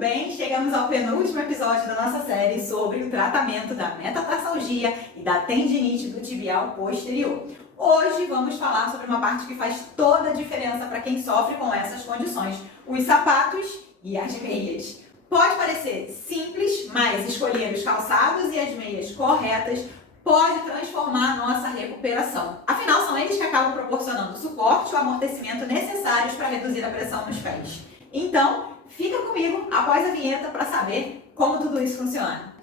bem? Chegamos ao penúltimo episódio da nossa série sobre o tratamento da metatarsalgia e da tendinite do tibial posterior. Hoje vamos falar sobre uma parte que faz toda a diferença para quem sofre com essas condições, os sapatos e as meias. Pode parecer simples, mas escolher os calçados e as meias corretas pode transformar a nossa recuperação. Afinal, são eles que acabam proporcionando o suporte e o amortecimento necessários para reduzir a pressão nos pés. Então, fica comigo após a vinheta para saber como tudo isso funciona.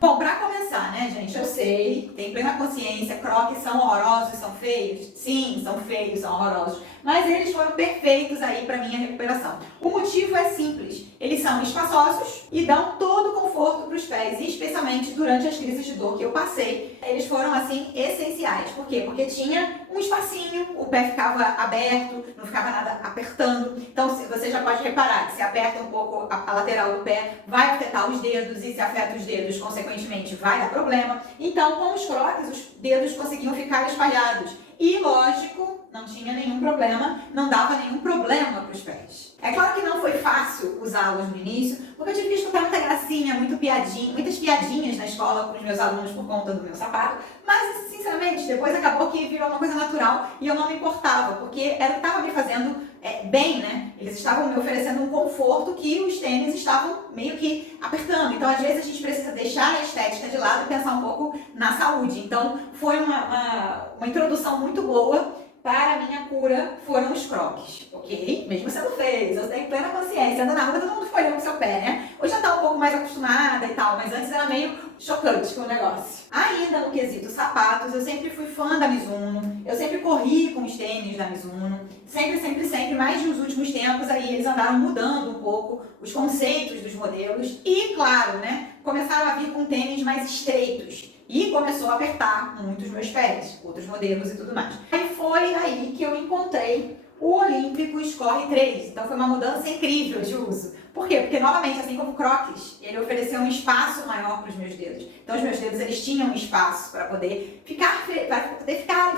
Bom, para começar, né, gente, eu sei, tenho plena consciência, crocs são horrorosos, são feios? Sim, são feios, são horrorosos, mas eles foram perfeitos aí para minha recuperação. O motivo é simples, eles são espaçosos e dão todo o conforto para os pés, e especialmente durante as crises de dor que eu passei, eles foram, assim, essenciais. Por quê? Porque tinha um espacinho, o pé ficava aberto, não ficava nada apertando. Então, você já pode reparar que se aperta um pouco a lateral do pé, vai afetar os dedos, e se afeta os dedos, consequentemente, vai dar problema. Então, com os crocs, os dedos conseguiam ficar espalhados. E, lógico, não tinha nenhum problema, não dava nenhum problema para os pés. É claro que não foi fácil usá-los no início, porque eu tive que escutar muita gracinha, muitas piadinhas na escola com os meus alunos por conta do meu sapato, mas, sinceramente, depois acabou que virou uma coisa natural e eu não me importava, porque era o que estava me fazendo bem, né? Eles estavam me oferecendo um conforto que os tênis estavam meio que apertando. Então, às vezes, a gente precisa deixar a estética de lado e pensar um pouco na saúde. Então, foi uma introdução muito boa para a minha cura, foram os crocs, ok? Mesmo sendo feios, eu tenho plena consciência, anda na rua, todo mundo foi olhando pro seu pé, né? Hoje já tá um pouco mais acostumada e tal, mas antes era meio chocante com o negócio. Ainda no quesito sapatos, eu sempre fui fã da Mizuno, eu sempre corri com os tênis da Mizuno, sempre, mas nos últimos tempos aí eles andaram mudando um pouco os conceitos dos modelos e, claro, né, começaram a vir com tênis mais estreitos. E começou a apertar muito os meus pés, outros modelos e tudo mais. E foi aí que eu encontrei o Olímpicos Corre 3. Então foi uma mudança incrível de uso. Por quê? Porque, novamente, assim como o crocs, ele ofereceu um espaço maior para os meus dedos. Então os meus dedos, eles tinham um espaço para poder ficar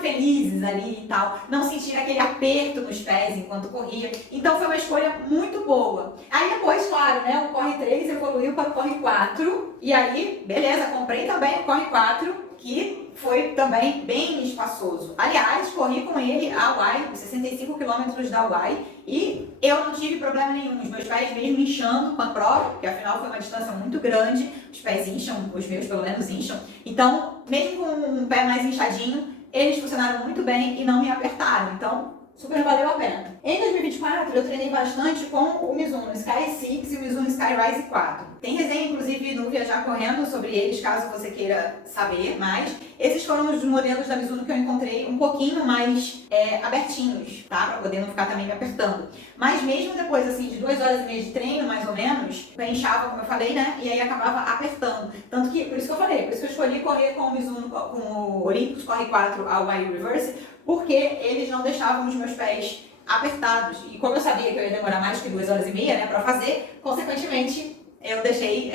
felizes ali e tal. Não sentir aquele aperto nos pés enquanto corria. Então foi uma escolha muito boa. Aí depois, claro, né, o Corre 3 evoluiu para o Corre 4. E aí, beleza, comprei também o Corre 4, que foi também bem espaçoso. Aliás, corri com ele a Hawaii, os 65 km da Hawaii, e eu não tive problema nenhum. Os meus pés mesmo inchando com a prova, porque afinal foi uma distância muito grande, os pés incham, os meus pelo menos incham. Então, mesmo com um pé mais inchadinho, eles funcionaram muito bem e não me apertaram. Então, super valeu a pena. Em 2024, eu treinei bastante com o Mizuno Sky 6 e o Mizuno Skyrise 4. Tem resenha, inclusive, no Viajar Correndo sobre eles, caso você queira saber mais. Esses foram os modelos da Mizuno que eu encontrei um pouquinho mais abertinhos, tá? Pra poder não ficar também me apertando. Mas mesmo depois, assim, de 2 horas e meia de treino, mais ou menos, eu inchava, como eu falei, né? E aí acabava apertando. Tanto que, por isso que eu falei, por isso que eu escolhi correr com o Mizuno, com o Olympus Corre 4 Hawaii Reverse, porque eles não deixavam os meus pés apertados. E como eu sabia que eu ia demorar mais que 2 horas e meia, né, pra fazer, consequentemente, eu deixei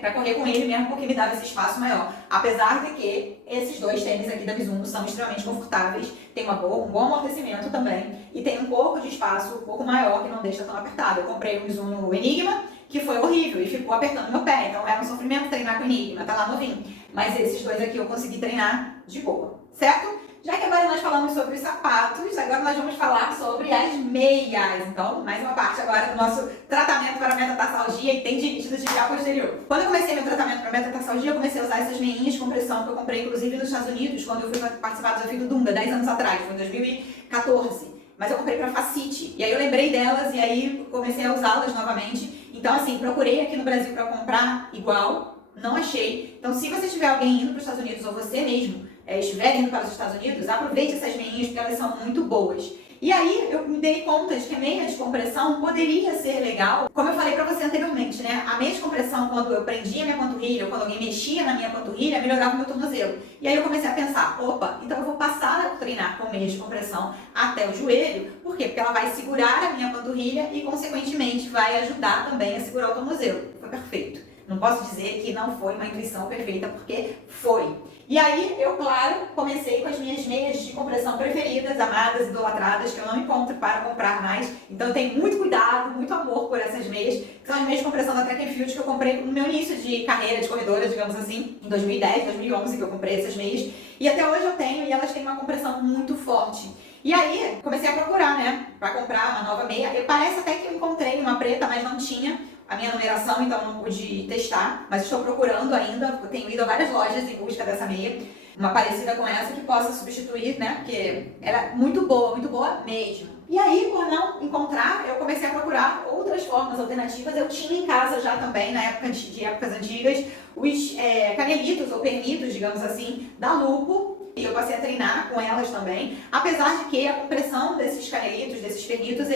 pra correr com ele mesmo, porque me dava esse espaço maior. Apesar de que esses dois tênis aqui da Mizuno são extremamente confortáveis, tem um bom amortecimento também, e tem um pouco de espaço, um pouco maior, que não deixa tão apertado. Eu comprei o Mizuno Enigma, que foi horrível e ficou apertando meu pé, então era um sofrimento treinar com o Enigma, tá lá novinho. Mas esses dois aqui eu consegui treinar de boa, certo? Já que agora nós falamos sobre os sapatos, agora nós vamos falar sobre as meias. Então, mais uma parte agora do nosso tratamento para metatarsalgia e tendinite do tibial posterior. Quando eu comecei meu tratamento para metatarsalgia, eu comecei a usar essas meinhas de compressão que eu comprei, inclusive, nos Estados Unidos, quando eu fui participar do desafio do Dunga, 10 anos atrás, foi em 2014. Mas eu comprei para Facite, e aí eu lembrei delas e aí comecei a usá-las novamente. Então, assim, procurei aqui no Brasil para comprar igual, não achei. Então, se você tiver alguém indo para os Estados Unidos ou você mesmo estiver indo para os Estados Unidos, aproveite essas meinhas porque elas são muito boas. E aí eu me dei conta de que a meia de compressão poderia ser legal. Como eu falei para você anteriormente, né? A meia de compressão, quando eu prendia minha panturrilha ou quando alguém mexia na minha panturrilha, melhorava o meu tornozelo. E aí eu comecei a pensar, opa, então eu vou passar a treinar com meia de compressão até o joelho. Por quê? Porque ela vai segurar a minha panturrilha e, consequentemente, vai ajudar também a segurar o tornozelo. Foi perfeito. não posso dizer que não foi uma intuição perfeita, porque foi. E aí, eu, claro, comecei com as minhas meias de compressão preferidas, amadas, idolatradas, que eu não encontro para comprar mais. Então, eu tenho muito cuidado, muito amor por essas meias, que são as meias de compressão da Track and Field que eu comprei no meu início de carreira de corredora, digamos assim, em 2010, 2011, que eu comprei essas meias. E até hoje eu tenho, e elas têm uma compressão muito forte. E aí, comecei a procurar, né, para comprar uma nova meia. E parece até que eu encontrei uma preta, mas não tinha a minha numeração, então não pude testar, mas estou procurando ainda, eu tenho ido a várias lojas em busca dessa meia, uma parecida com essa que possa substituir, né, porque ela é muito boa mesmo. E aí, por não encontrar, eu comecei a procurar outras formas alternativas. Eu tinha em casa já também, na época de épocas antigas, os canelitos ou pernitos, digamos assim, da Lupo. E eu passei a treinar com elas também, apesar de que a compressão desses canelitos, desses pernitos,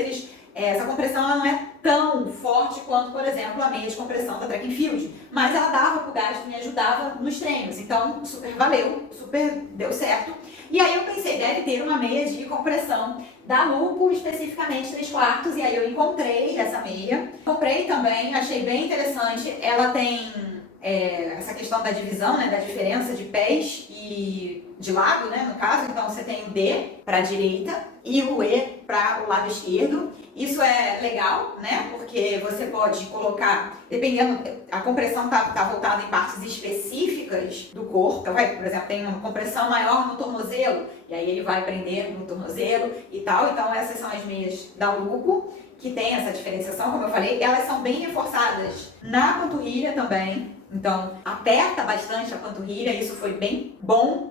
essa compressão ela não é tão forte quanto, por exemplo, a meia de compressão da Track and Field, mas ela dava pro gasto e me ajudava nos treinos, então super valeu, super deu certo. E aí eu pensei, deve ter uma meia de compressão da Lupo, especificamente 3/4, e aí eu encontrei essa meia. Comprei também, achei bem interessante, ela tem essa questão da divisão, né, da diferença de pés e de lado, né, no caso, então você tem o D para a direita e o E para o lado esquerdo. Isso é legal, né, porque você pode colocar, dependendo, a compressão tá voltada em partes específicas do corpo. Então, por exemplo, tem uma compressão maior no tornozelo, e aí ele vai prender no tornozelo e tal. Então, essas são as meias da Lupo, que tem essa diferenciação, como eu falei. Elas são bem reforçadas na panturrilha também. Então, aperta bastante a panturrilha, isso foi bem bom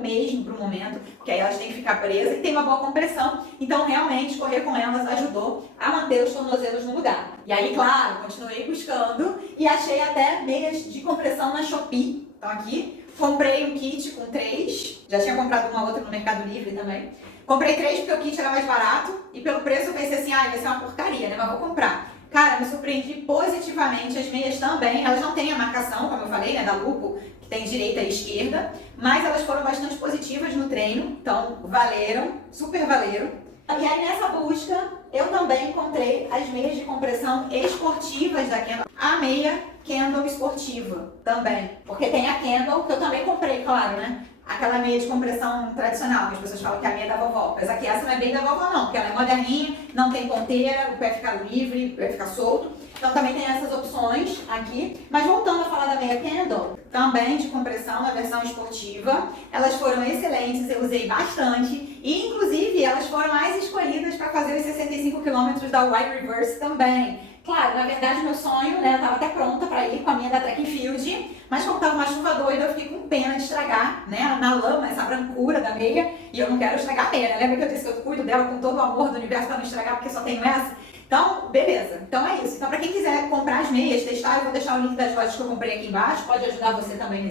mesmo pro momento, porque aí elas têm que ficar presas e tem uma boa compressão. Então, realmente, correr com elas ajudou a manter os tornozelos no lugar. E aí, claro, continuei buscando e achei até meias de compressão na Shopee. Então, aqui, comprei um kit com 3, já tinha comprado uma outra no Mercado Livre também. Comprei 3 porque o kit era mais barato e pelo preço eu pensei assim, vai ser uma porcaria, né, mas vou comprar. Cara, me surpreendi positivamente, as meias também, elas não têm a marcação, como eu falei, né, da Lupo, que tem direita e esquerda, mas elas foram bastante positivas no treino, então valeram, super valeram. E aí nessa busca, eu também encontrei as meias de compressão esportivas da Kendall, a meia Kendall esportiva também, porque tem a Kendall, que eu também comprei, claro, né? Aquela meia de compressão tradicional, que as pessoas falam que é a meia da vovó. Mas aqui essa não é bem da vovó não, porque ela é moderninha, não tem ponteira, o pé fica livre, o pé fica solto. Então também tem essas opções aqui. Mas voltando a falar da meia Kendall, também de compressão na versão esportiva. Elas foram excelentes, eu usei bastante. E inclusive elas foram as escolhidas para fazer os 65 km da Y Reverse também. Claro, na verdade meu sonho, né, eu tava até pronta para ir com a minha da Track and Field, mas como tava uma chuva doida, eu fiquei com pena de estragar, né, na lama, essa brancura da meia, e eu não quero estragar a meia, né? Lembra que eu disse que eu cuido dela com todo o amor do universo para não estragar, porque só tenho essa? Então, beleza. Então é isso. Então, para quem quiser comprar as meias, testar, eu vou deixar o link das lojas que eu comprei aqui embaixo, pode ajudar você também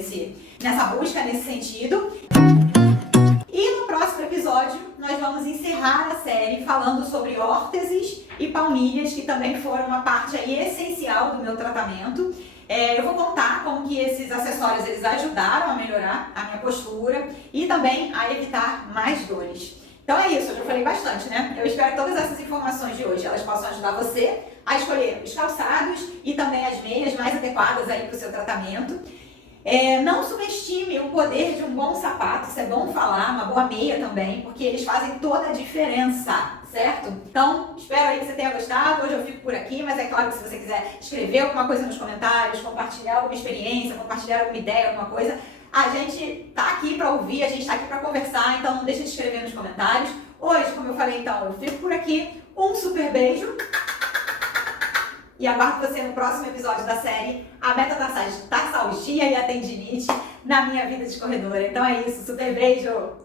nessa busca, nesse sentido. E no próximo episódio, nós vamos encerrar a série falando sobre órteses e palmilhas, que também foram uma parte aí essencial do meu tratamento. Eu vou contar como que esses acessórios eles ajudaram a melhorar a minha postura e também a evitar mais dores. Então é isso, eu já falei bastante, né? Eu espero que todas essas informações de hoje elas possam ajudar você a escolher os calçados e também as meias mais adequadas aí para o seu tratamento. Não subestime o poder de um bom sapato, isso é bom falar, uma boa meia também, porque eles fazem toda a diferença, certo? Então, espero aí que você tenha gostado. Hoje eu fico por aqui, mas é claro que se você quiser escrever alguma coisa nos comentários, compartilhar alguma experiência, compartilhar alguma ideia, alguma coisa, a gente tá aqui para ouvir, a gente tá aqui para conversar, então não deixa de escrever nos comentários. Hoje, como eu falei, então, eu fico por aqui. Um super beijo! E aguardo você no próximo episódio da série A Metatarsalgia e a Tendinite na minha vida de corredora. Então é isso, super beijo!